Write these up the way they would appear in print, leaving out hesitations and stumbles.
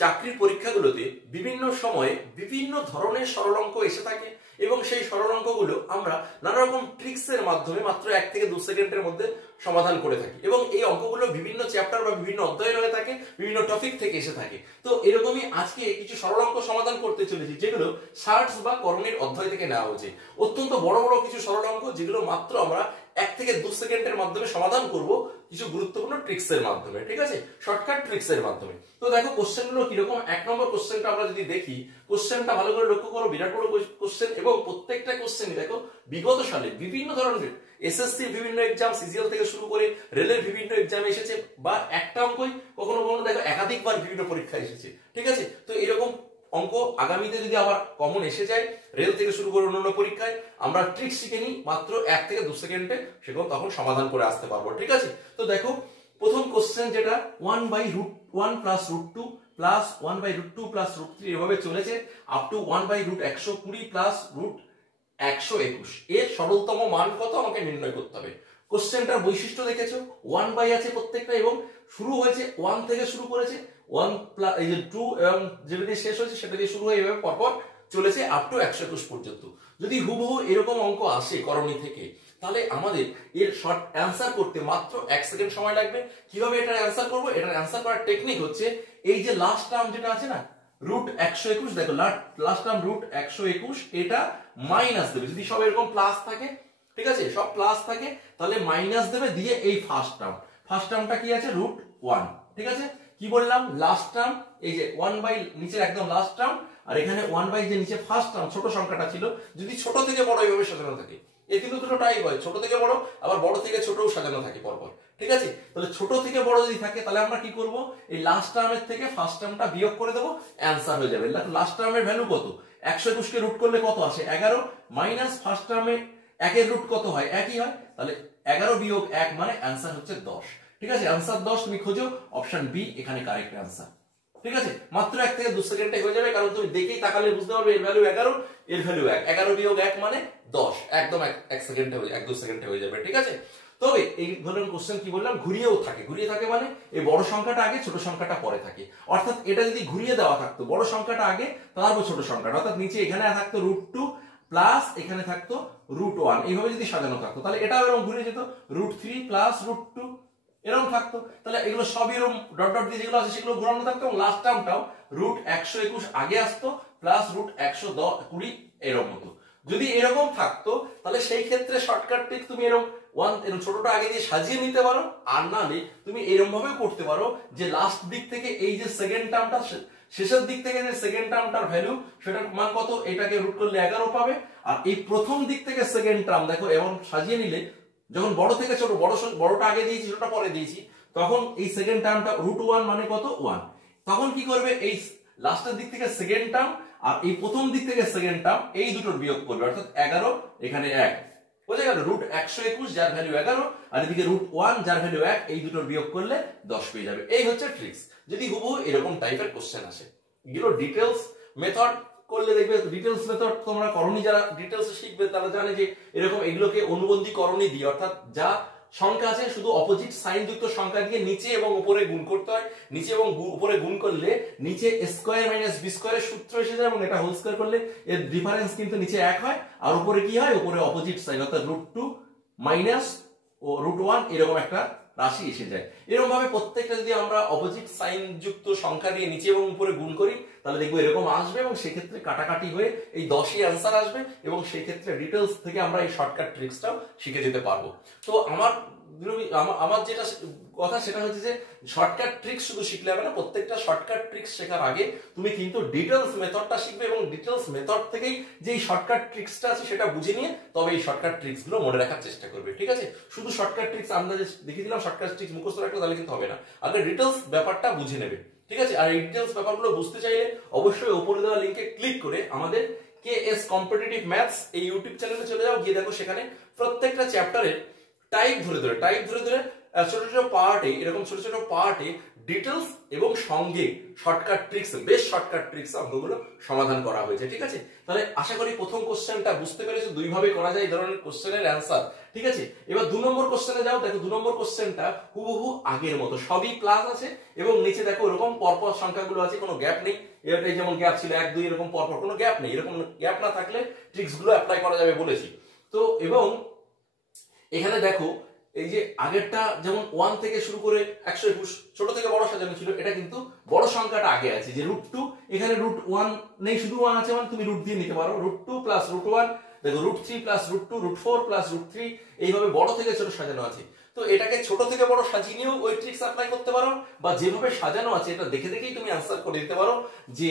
চাকরির পরীক্ষাগুলোতে বিভিন্ন সময়ে বিভিন্ন ধরনের সরল অঙ্ক এসে থাকে এবং সেই সরল অঙ্কগুলো আমরা নানা রকম ট্রিক্সের মাধ্যমে মাত্র 1 থেকে 2 সেকেন্ডের মধ্যে সমাধান করে থাকি এবং এই অঙ্কগুলো বিভিন্ন চ্যাপ্টার বা বিভিন্ন অধ্যায় হয়ে থাকে, বিভিন্ন টপিক থেকে এসে থাকে। তো এরকমই আজকে কিছু সরল অঙ্ক সমাধান করতে চলেছি যেগুলো শার্টস বা করণীর অধ্যায় থেকে নেওয়া হয়েছে। অত্যন্ত বড় বড় কিছু সরল অঙ্ক যেগুলো মাত্র আমরা 1 থেকে 2 সেকেন্ডের মাধ্যমে সমাধান করব কিছু গুরুত্বপূর্ণ ট্রিক্সের মাধ্যমে, ঠিক আছে, শর্টকাট ট্রিক্সের মাধ্যমে। তো দেখো কোশ্চেনগুলো কিরকম। 1 নম্বর কোশ্চেনটা আমরা যদি দেখি, কোশ্চেনটা ভালো করে লক্ষ্য করো, বিরাট বড় কোশ্চেন এবং প্রত্যেকটা কোশ্চেনই দেখো বিগত সালে বিভিন্ন ধরনের এসএসসি বিভিন্ন এক্সাম, সিজিএল থেকে শুরু করে রেলের বিভিন্ন এক্সামে এসেছে বা একটা অঙ্কই কখনো কখনো দেখো একাধিকবার বিভিন্ন পরীক্ষায় এসেছে, ঠিক আছে। তো এরকম অঙ্ক আগামীতে যদি আবার কমন এসে যায় রেল থেকে শুরু করে অন্যান্য পরীক্ষায়, আমরা ট্রিক শিখে নিই মাত্র 1 থেকে 2 সেকেন্ডে সেগুলো তখন সমাধান করে আসতে পারবো, ঠিক আছে। তো দেখো প্রথম কোশ্চেন যেটা 1/√1 + √2 প্লাস 1/√2 প্লাস √3 এভাবে চলেছে আপ টু 1/√120 প্লাস √121 এর সরলতম মান কত আমাকে নির্ণয় করতে হবে। কোশ্চেনটার বৈশিষ্ট্য দেখেছো, 1 আছে প্রত্যেকটা এবং শুরু হয়েছে 1 থেকে শুরু করেছে 1 প্লাস এই যে 2 এবং যেটা দিয়ে শেষ হয়েছে সেটা দিয়ে শুরু হয়ে এভাবে পরপর চলেছে আপ টু 121 পর্যন্ত। যদি হুবহু এরকম অঙ্ক আসে করণী থেকে তাহলে আমাদের এর শর্ট অ্যান্সার করতে মাত্র 1 সেকেন্ড সময় লাগবে। কিভাবে এটার অ্যান্সার করব? এটার অ্যান্সার করার টেকনিক হচ্ছে এই যে লাস্ট টার্ম যেটা আছে না √121, দেখো লাস্ট টার্ম √121 এটা মাইনাস দেবে। যদি সব এরকম প্লাস থাকে, ঠিক আছে, সব প্লাস থাকে তাহলে মাইনাস দেবে দিয়ে এই ফার্স্ট টার্মটা কি আছে √1, ঠিক আছে। কি বললাম? লাস্ট টার্ম এই যে 1 নিচের একদম লাস্ট টার্ম আর এখানে 1 যে নিচে ফার্স্ট টার্ম ছোট সংখ্যাটা ছিল যদি ছোট থেকে বড় এইভাবে সাজানো থাকে, এই কিন্তু দুটো টাইপ হয়, ছোট থেকে বড় আবার বড় থেকে ছোটও সাজানো থাকে পরপর, ঠিক আছে। তাহলে ছোট থেকে বড় যদি থাকে তাহলে আমরা কি করব, এই লাস্ট টার্মের থেকে ফার্স্ট টার্মটা বিয়োগ করে দেবো, অ্যান্সার হয়ে যাবে। লাস্ট টার্মের ভ্যালু কত? 121 কে রুট করলে কত আসে? 11 মাইনাস ফার্স্ট টার্মে 1 এর রুট কত হয়? একই হয়, তাহলে 11 বিয়োগ 1 মানে অ্যান্সার হচ্ছে 10, ঠিক আছে। অ্যান্সার 10 তুমি খোঁজো, অপশন বি এখানে কারেক্ট অ্যান্সার, ঠিক আছে। মাত্র 1 থেকে 2 সেকেন্ডে হয়ে যাবে, কারণ তুমি দেখেই তাকালে বুঝতে পারবে এর ভ্যালু 11 এর ভ্যালু 1, 11 বিয়োগ 1 মানে 10, একদম 1 সেকেন্ডে হয়ে 1-2 সেকেন্ডে হয়ে যাবে, ঠিক আছে। তবে এই ধরনের কোশ্চেন কি বললাম ঘুরিয়ে থাকে মানে এই বড় সংখ্যাটা আগে ছোট সংখ্যাটা পরে থাকে। অর্থাৎ এটা যদি ঘুরিয়ে দেওয়া থাকতো বড় সংখ্যাটা আগে তারপর ছোট সংখ্যাটা, অর্থাৎ নিচে এখানে থাকতো √2 প্লাস এখানে থাকতো √1, এইভাবে যদি সাজানো থাকতো তাহলে এটাও এরকম ঘুরে যেত √3 প্লাস √2 এরকম থাকতো। তাহলে এগুলো সবই এরকম ডট ডট দিয়ে যেগুলো আছে সেগুলো ঘোরানো থাকতো এবং লাস্ট টার্মটাও √121 আগে আসতো প্লাস √120 এরকম হতো। যদি এরকম থাকতো তাহলে সেই ক্ষেত্রে শর্টকাট ট্রিক তুমি এরকম ছোটটা আগে দিয়ে সাজিয়ে নিতে পারো, আর নালে তুমি এরকম ভাবে করতে পারো যে লাস্ট দিক থেকে এই যে সেকেন্ড টার্মটা শেষের দিক থেকে যে সেকেন্ড টার্মটার ভ্যালু সেটার মান কত, এটাকে রুট করলে 11 পাবে। আর এই প্রথম দিক থেকে সেকেন্ড টার্ম দেখো এমন সাজিয়ে নিলে যখন বড় থেকে ছোট, বড়টা আগে দিয়েছি ছোটটা পরে দিয়েছি, তখন এই সেকেন্ড টার্মটা √1 মানে কত 1, তখন কি করবে এই লাস্টের দিক থেকে সেকেন্ড টার্ম আর এই প্রথম দিক থেকে সেকেন্ড টার্ম এই দুটোর বিয়োগ করবে, অর্থাৎ 11 এখানে 1 বোঝা গেল, √121 যার ভ্যালু 11 আর এদিকে √1 যার ভ্যালু 1, এই দুটোর বিয়োগ করলে 10 পেয়ে যাবে। এই হচ্ছে ট্রিক্স যদি হুবহু এরকম টাইপের কোশ্চেন আসে। এগুলো ডিটেলস মেথড করলে দেখবে, ডিটেলস মেথড তোমরা করণী যারা ডিটেলস শিখবে তারা জানে যে এরকম এগুলোকে অনুবন্ধী করণী দিয়ে, অর্থাৎ যা সংখ্যা আছে শুধু অপোজিট সাইন যুক্ত সংখ্যা দিয়ে নিচে এবং উপরে গুণ করতে হয়, নিচে এবং উপরে গুণ করলে নিচে স্কয়ার মাইনাস বি স্কয়ারের সূত্র এসে যায় এবং এটা হোল স্কয়ার করলে এর ডিফারেন্স কিন্তু নিচে 1 হয় আর উপরে কি হয়, উপরে অপোজিট সাইন অর্থাৎ √2 মাইনাস ও √1 এরকম একটা রাশি এসে যায়। এরকম ভাবে প্রত্যেকটা যদি আমরা অপোজিট সাইন যুক্ত সংখ্যা দিয়ে নিচে এবং উপরে গুণ করি তাহলে দেখবো এরকম আসবে এবং সেই ক্ষেত্রে কাটাকাটি হয়ে এই 10ই অ্যান্সার আসবে এবং সেই ক্ষেত্রে ডিটেলস থেকে আমরা এই শর্টকাট ট্রিক্সটাও শিখে যেতে পারবো। তো আমার যেটা কথা সেটা হচ্ছে যে শর্টকাট ট্রিক্স শুধু শিখলে হবে না, প্রত্যেকটা শর্টকাট ট্রিক্স শেখার আগে তুমি কিন্তু ডিটেলস মেথডটা শিখবে এবং ডিটেলস মেথড থেকেই যে শর্টকাট ট্রিক্সটা আছে সেটা বুঝে নিয়ে তবে এই শর্টকাট ট্রিক্স গুলো মনে রাখার চেষ্টা করবে, ঠিক আছে। শুধু শর্টকাট ট্রিক্স আমরা যে দেখিয়ে দিলাম শর্টকাট ট্রিক্স মুখস্থ রাখলে তাহলে কিন্তু হবে না, আগে ডিটেলস ব্যাপারটা বুঝে নেবে, ঠিক আছে। আর এই ডিটেলস ব্যাপারগুলো বুঝতে চাইলে অবশ্যই উপরে দেওয়া লিংকে ক্লিক করে আমাদের KS কম্পিটিটিভ ম্যাথস এই ইউটিউব চ্যানেলে চলে যাও, গিয়ে দেখো সেখানে প্রত্যেকটা চ্যাপ্টারের টাইপ ধরে ধরে ছোট ছোট পার্টে এরকম ছোট ছোট পার্টে ডিটেলস এবং সঙ্গে শর্টকাট ট্রিক্স, বেশ শর্টকাট ট্রিক্স অঙ্কগুলো সমাধান করা হয়েছে। ঠিক আছে, তাহলে আশা করি প্রথম কোশ্চেনটা বুঝতে পেরেছো, দুই ভাবে করা যায় এই ধরনের কোশ্চেনের অ্যান্সার। ঠিক আছে, এবার 2 নম্বর কোশ্চেনে যাও। দেখো 2 নম্বর কোশ্চেনটা হুবহু আগের মতো, সবই প্লাস আছে এবং নিচে দেখো এরকম পরপর সংখ্যাগুলো আছে, কোনো গ্যাপ নেই। এই যেমন গ্যাপ ছিল 1 2 এরকম পরপর, কোনো গ্যাপ নেই। এরকম গ্যাপ না থাকলে ট্রিক্স গুলো অ্যাপ্লাই করা যাবে বলেছি। তো এবং এখানে দেখো এই যে আগেরটা যেমন 1 থেকে শুরু করে 121 ছোট থেকে বড় সাজানো ছিল, এটা কিন্তু বড় সংখ্যাটা আগে আছে, যে √2। এখানে √1 নেই, শুধু 1 আছে, মানে তুমি রুট দিয়ে নিতে পারো। √2 প্লাস √1, দেখো √3 প্লাস √2, √4 প্লাস √3, এইভাবে বড় থেকে ছোট সাজানো আছে। তো এটাকে ছোট থেকে বড় সাজিয়ে নিয়েও ওই ট্রিক্স অ্যাপ্লাই করতে পারো, বা যেভাবে সাজানো আছে এটা দেখে দেখেই তুমি অ্যান্সার করে দিতে পারো যে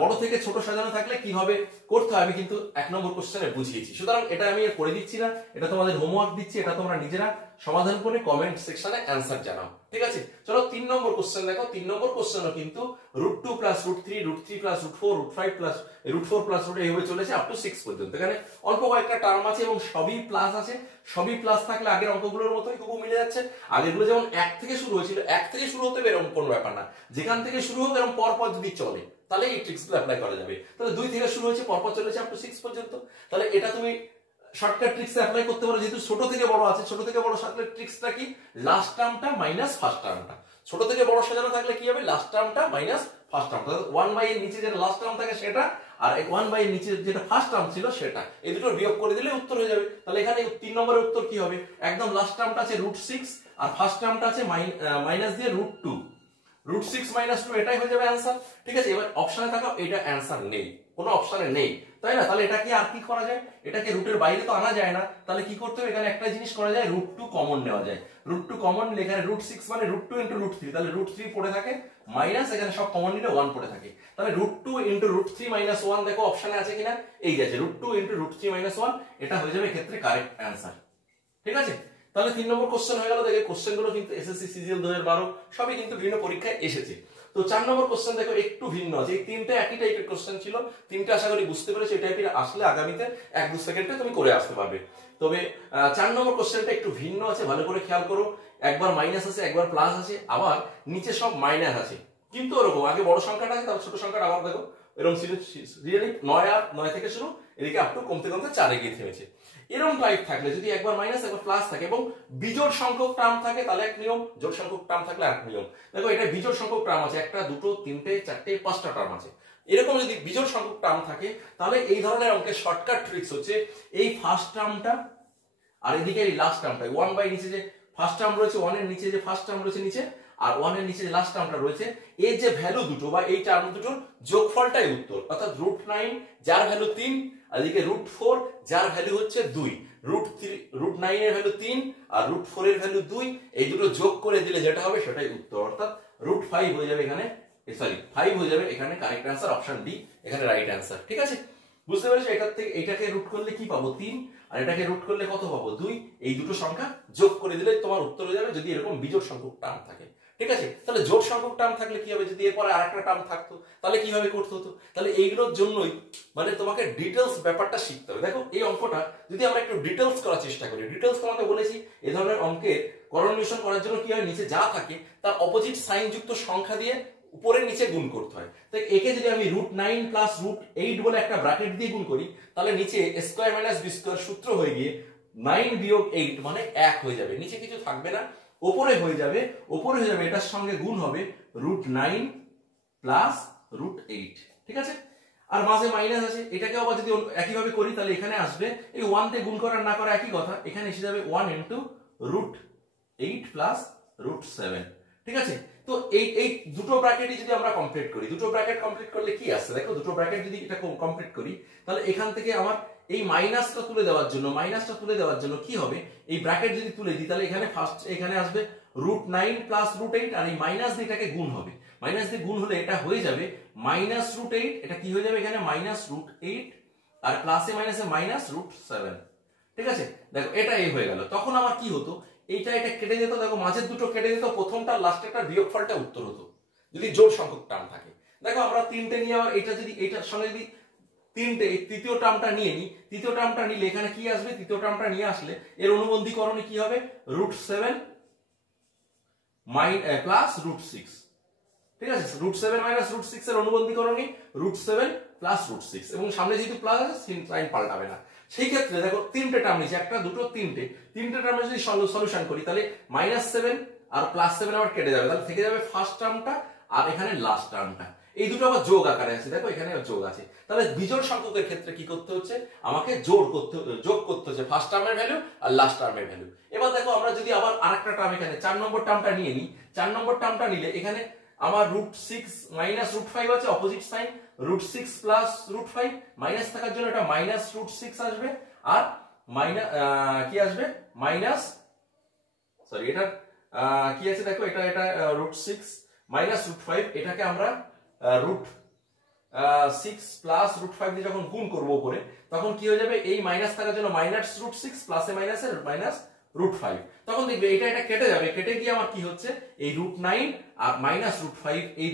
বড় থেকে ছোট সাজানো থাকলে কিভাবে করতে হয়। আমি কিন্তু 1 নম্বর কোশ্চেনে বুঝিয়েছি, সুতরাং এটা আমি আর করে দিচ্ছি না, এটা তোমাদের হোমওয়ার্ক দিচ্ছি, এটা তোমরা নিজেরা সমাধান করে কমেন্ট সেকশনে অ্যান্সার জানাও। ঠিক আছে, চলো 3 নম্বর কোশ্চেন দেখো। 3 নম্বর কোশ্চেনও কিন্তু √2 প্লাস √3, √3 প্লাস √4, √5 প্লাস √4 প্লাস √8 এইভাবে চলেছে আপ টু 6 পর্যন্ত। এখানে অল্প কয়েকটা টার্ম আছে এবং সবই প্লাস আছে। সবই প্লাস থাকলে আগের অঙ্কগুলোর মতোই খুব মিলে যাচ্ছে। আগেরগুলো যেমন 1 থেকে শুরু হয়েছিল, 1 থেকে শুরু হতে এরকম কোনো ব্যাপার না, যেখান থেকে শুরু হোক এরকম পরপর যদি চলে তাহলে এই ট্রিক্সগুলো অ্যাপ্লাই করা যাবে। তাহলে 2 থেকে শুরু হয়েছে, পরপর চলেছে আপ টু 6 পর্যন্ত, তাহলে এটা তুমি শর্টকাট ট্রিক্স অ্যাপ্লাই করতে পারো। যেহেতু ছোট থেকে বড় আছে, ছোট থেকে বড় সাজালে ট্রিক্সটা কি, লাস্ট টার্মটা মাইনাস ফার্স্ট টার্মটা। ছোট থেকে বড় সাজানো থাকলে কি হবে, লাস্ট টার্মটা মাইনাস ফার্স্ট টার্ম। 1 এর নিচে যেটা লাস্ট টার্ম থাকে সেটা, আর 1 এর নিচে যেটা ফার্স্ট টার্ম ছিল সেটা, এই দুটো বিয়োগ করে দিলে উত্তর হয়ে যাবে। তাহলে এখানে 3 নম্বরের উত্তর কি হবে, একদম লাস্ট টার্মটা আছে √6 আর ফার্স্ট টার্মটা আছে মাইনাস দিয়ে √2, √6 - 2, এটাই হয়ে যাবে অ্যান্সার। ঠিক আছে, এবার অপশনে থাকো, এটা অ্যান্সার নেই, কোনো অপশনে নেই, তাই না? তাহলে এটাকে আর কি করা যায়, এটাকে রুটের বাইরে তো আনা যায় না, তাহলে কি করতে হবে, এখানে একটা জিনিস করা যায়, √2 কমন নেওয়া যায়। √2 কমন নিলে এখানে √6 মানে √2 × √3, তাহলে √3 পড়ে থাকে, মাইনাস এখানে সব কমন নিলে 1 পড়ে থাকে, তাহলে √2 × √3 - 1 দেখো অপশনে আছে কিনা, এই যে আছে, √2 × √3 - 1, এটা হয়ে যাবে ক্ষেত্রে কারেক্ট অ্যান্সার। ঠিক আছে, তাহলে 3 নম্বর কোশ্চেন হয়ে গেল। দেখো কোশ্চেনগুলো কিন্তু এসএসসি সিজিএল 2012 সবই কিন্তু বিভিন্ন পরীক্ষায় এসেছে। তো 4 নম্বর কোশ্চেন দেখো একটু ভিন্ন আছে, এই তিনটে একই টাইপের কোশ্চেন ছিল, তিনটে আশা করি বুঝতে পেরেছো। এই টাইপের আসলে আগামীতে 1-2 সেকেন্ডে তুমি করে আসতে পারবে। তবে 4 নম্বর কোশ্চেনটা একটু ভিন্ন আছে, ভালো করে খেয়াল করো, একবার মাইনাস আছে, একবার প্লাস আছে, আবার নিচে সব মাইনাস আছে, কিন্তু ওরকম আগে বড় সংখ্যাটা আছে, তারপর ছোট সংখ্যাটা আবার দেখো এরকম রিয়েলি 9 থেকে শুরু, এদিকে আপ টু কমতে কমতে 4 গিয়ে থেমেছে। এরকম টাইপ থাকলে যদি একবার মাইনাস একবার প্লাস থাকে এবং বিজোড় সংখ্যক টার্ম থাকে তাহলে এক নিয়ম, জোড় সংখ্যক টার্ম থাকলে এক নিয়ম। দেখো এটা বিজোড় সংখ্যক টার্ম আছে, 1টা 2টো 3টে 4টে 5টা টার্ম আছে। এরকম যদি বিজোড় সংখ্যক টার্ম থাকে তাহলে এই ধরনের অঙ্কের শর্টকাট ট্রিক্স হচ্ছে এই ফার্স্ট টার্মটা আর এদিকে এই লাস্ট টার্মটা, 1 নিচে যে ফার্স্ট টার্ম রয়েছে, 1 এর নিচে যে ফার্স্ট টার্ম রয়েছে নিচে, আর 1 এর নিচে যে লাস্ট টার্মটা রয়েছে, এই যে ভ্যালু দুটো বা এই টার্ম দুটোর যোগফলটাই উত্তর। অর্থাৎ √9 যার ভ্যালু 3, আর এদিকে √4 যার ভ্যালু হচ্ছে 2, √9 এর ভ্যালু 3 আর √4 এর ভ্যালু 2, এই দুটো যোগ করে দিলে যেটা হবে সেটাই উত্তর। অর্থাৎ √5 হয়ে যাবে এখানে, সরি 5 হয়ে যাবে এখানে কারেক্ট অ্যান্সার, অপশন ডি এখানে রাইট অ্যান্সার। ঠিক আছে, বুঝতে পেরেছো? এটার থেকে এটাকে রুট করলে কি পাবো, 3, আর এটাকে রুট করলে কত পাবো, 2, এই দুটো সংখ্যা যোগ করে দিলে তোমার উত্তর হয়ে যাবে, যদি এরকম বিজোড় সংখ্যক টার্ম থাকে। ঠিক আছে, তাহলে জোড় সংখ্যক টার্ম থাকলে কি হবে, যদি এরপরে আরেকটা টার্ম থাকতো তাহলে কিভাবে করতে হতো। তাহলে এইগুলোর জন্যই মানে তোমাকে ডিটেলস ব্যাপারটা শিখতে হবে। দেখো এই অঙ্কটা যদি আমরা একটু ডিটেলস করার চেষ্টা করি, ডিটেলস তোমাকে বলেছি এই ধরনের অঙ্কের করোনেশন করার জন্য কি হয়, নিচে যা থাকে তার অপোজিট সাইন যুক্ত সংখ্যা দিয়ে উপরের নিচে গুণ করতে হয়। তাই একে যদি আমি √9 + √8 বলে একটা ব্র্যাকেট দিয়ে গুণ করি, তাহলে নিচে স্কয়ার মাইনাস বি স্কয়ার সূত্র হয়ে গিয়ে 9 - 8 মানে 1 হয়ে যাবে, নিচে কিছু থাকবে না, উপরে হয়ে যাবে, উপরে হয়ে যাবে এটার সঙ্গে গুণ হবে √9 + √8। ঠিক আছে, আর মাঝে মাইনাস আছে, এটাকে আবার যদি একইভাবে করি তাহলে এখানে আসবে এই 1 দিয়ে গুণ করার না করা একই কথা, এখানে এসে যাবে 1 × √8 + √7। ঠিক আছে, তো এই দুটো ব্র্যাকেটই যদি আমরা কমপ্লিট করি, দুটো ব্র্যাকেট কমপ্লিট করলে কি আসছে দেখো, দুটো ব্র্যাকেট যদি এটা কমপ্লিট করি তাহলে এখান থেকে আমার এই মাইনাসটা তুলে দেওয়ার জন্য কি হবে, এই ব্র্যাকেট যদি তুলে দিই তাহলে এখানে ফার্স্ট এখানে আসবে √9 + √8, আর এই মাইনাস দিয়ে এটাকে গুণ হবে, মাইনাস দিয়ে গুণ হলে এটা হয়ে যাবে -√8, এটা কি হয়ে যাবে এখানে -√8, আর প্লাসে মাইনাসে -√7। ঠিক আছে, দেখো এটা এই হয়ে গেল। তখন আমার কি হতো, এটা কেটে যেত, দেখো মাঝের দুটো কেটে যেত, প্রথমটা লাস্টেরটা বিয়োগফলটা উত্তর হতো যদি জোড় সংখ্যক টার্ম থাকে। দেখো আমরা 3টে নিয়ে আবার এটা যদি এটার সঙ্গে যদি 3টে তৃতীয় টার্মটা নিয়ে নিই, তৃতীয় টার্মটা নিলে এখানে কি আসবে, তৃতীয় টার্মটা নিয়ে আসলে এর অনুবন্ধীকরণে কি হবে, √7 + √6, ঠিক আছে, √7 - √6 এর অনুবন্ধীকরণই √7 + √6, এবং সামনে যেহেতু প্লাস আছে সাইন পাল্টাবে না। সেই ক্ষেত্রে দেখো তিনটে টার্ম নিয়েছি, একটা দুটো তিনটে টার্মে যদি সলিউশন করি তাহলে -7 আর +7 আবার কেটে যাবে, তাহলে থেকে যাবে ফার্স্ট টার্মটা আর এখানে লাস্ট টার্মটা। এই দুটো আবার যোগ আকারে আছে, দেখো এখানে যোগ আছে। তাহলে বিজোড় সংখ্যকের ক্ষেত্রে কি করতে হচ্ছে, আমাকে যোগ করতে হচ্ছে ফার্স্ট টার্মের ভ্যালু আর লাস্ট টার্মের ভ্যালু। এবার দেখো আমরা যদি আবার আরেকটা টার্ম এখানে 4 নম্বর টার্মটা নিয়ে নিই, 4 নম্বর টার্মটা নিলে এখানে আমার √6 - √5 আছে, অপোজিট সাইন, √6 + √5, মাইনাস থাকার জন্য এটা -√6 আসবে, আর কি আসবে সরি এটা কি আছে দেখো, এটা √6 - √5, এটাকে আমরা √6 + √5 দিয়ে যখন গুণ করব উপরে, তখন কি হয়ে যাবে, এই মাইনাস থাকার জন্য -√6 প্লাসে মাইনাসে -√5, তখন দেখবে এটা কেটে যাবে, কেটে গিয়ে আমার কি হচ্ছে, এই √9 আর -√5 এই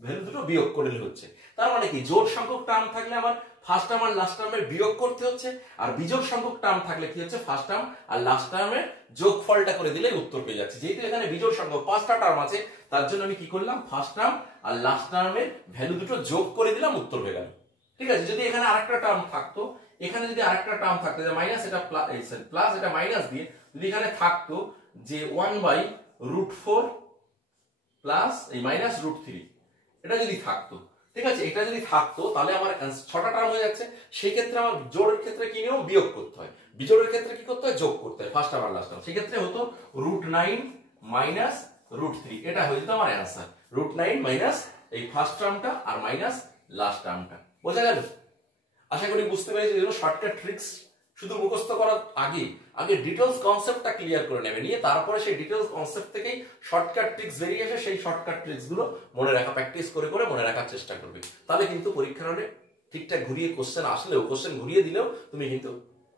ভ্যালু দুটো বিয়োগ করলে হচ্ছে। তার মানে কি, জোড় সংখ্যক টার্ম থাকলে আমার ফার্স্ট টার্ম আর লাস্ট টার্মের বিয়োগ করতে হচ্ছে, আর বিজোড় সংখ্যক টার্ম থাকলে কি হচ্ছে, ফার্স্ট টার্ম আর লাস্ট টার্মের যোগফলটা করে দিলেই উত্তর পেয়ে যাচ্ছে। যেহেতু এখানে বিজোড় সংখ্যক 5টা টার্ম আছে, তার জন্য আমি কি করলাম, ফার্স্ট টার্ম আর লাস্ট টার্মের ভ্যালু দুটো যোগ করে দিলাম, উত্তর হয়ে গেল। ঠিক আছে, যদি এখানে আরেকটা টার্ম থাকতো, এখানে যদি আরেকটা টার্ম থাকতো যে মাইনাস এটা প্লাস এটা মাইনাস দিয়ে যদি এখানে থাকতো যে 1/√4 প্লাস এই -√3, এটা যদি থাকতো, ঠিক আছে, এটা যদি থাকতো তাহলে আমার 6টা টার্ম হয়ে যাচ্ছে। সেই ক্ষেত্রে আমার জোড়ের ক্ষেত্রে কি নিয়ম, বিয়োগ করতে হয়, বিজোড়ের ক্ষেত্রে কি করতে হয়, যোগ করতে হয় ফার্স্ট টার্ম আর লাস্ট টার্ম। সেই ক্ষেত্রে হতো √9 - √3, এটা হয়ে যেত আমার অ্যান্সার, √9 - এই ফার্স্ট টার্মটা আর মাইনাস লাস্ট টার্মটা। বোঝা গেল? আশা করি বুঝতে পেরেছি। যেন শর্টকাট ট্রিক্স শুধু মুখস্থ করার আগে ডিটেলস কনসেপ্টটা ক্লিয়ার করে নেবে, নিয়ে তারপরে সেই ডিটেলস কনসেপ্ট থেকেই শর্টকাট ট্রিক্স বেরিয়ে আসে, সেই শর্টকাট ট্রিক্স গুলো মনে রাখা, প্র্যাকটিস করে মনে রাখার চেষ্টা করবে। তাহলে কিন্তু পরীক্ষার হলে ঠিকঠাক ঘুরিয়ে কোশ্চেন আসলেও, কোশ্চেন ঘুরিয়ে দিলেও তুমি কিন্তু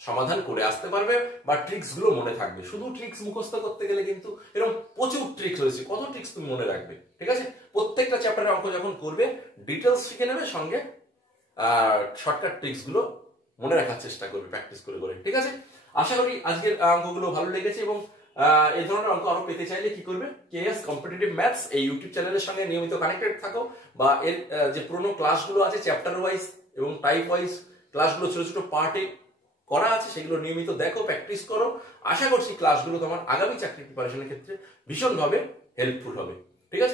সমাধান করে আসতে পারবে, বা ট্রিক্স গুলো মনে থাকবে। শুধু ট্রিক্স মুখস্থ করতে গেলে কিন্তু এরকম প্রচুর ট্রিক্স রয়েছে, কত ট্রিক্স তুমি মনে রাখবে। ঠিক আছে, প্রত্যেকটা চ্যাপ্টারের অঙ্ক যখন করবে ডিটেলস শিখে নেবে, সঙ্গে শর্টকাট ট্রিক্স গুলো মনে রাখার চেষ্টা করবে, প্র্যাকটিস করে। ঠিক আছে, আশা করি আজকের অঙ্কগুলো ভালো লেগেছে, এবং এই ধরনের অঙ্ক আরো পেতে চাইলে কি করবে, কেএস কম্পিটিটিভ ম্যাথস এই ইউটিউব চ্যানেলের সঙ্গে নিয়মিত কানেক্টেড থাকো, বা এর যে পুরনো ক্লাসগুলো আছে চ্যাপ্টার ওয়াইজ এবং টাইপ ওয়াইজ ক্লাসগুলো ছোট ছোট পার্টে করা আছে, সেগুলো নিয়মিত দেখো, প্র্যাকটিস করো। আশা করছি ক্লাসগুলো তোমার আগামী চাকরি প্রিপারেশনের ক্ষেত্রে ভীষণভাবে হেল্পফুল হবে। ঠিক আছে।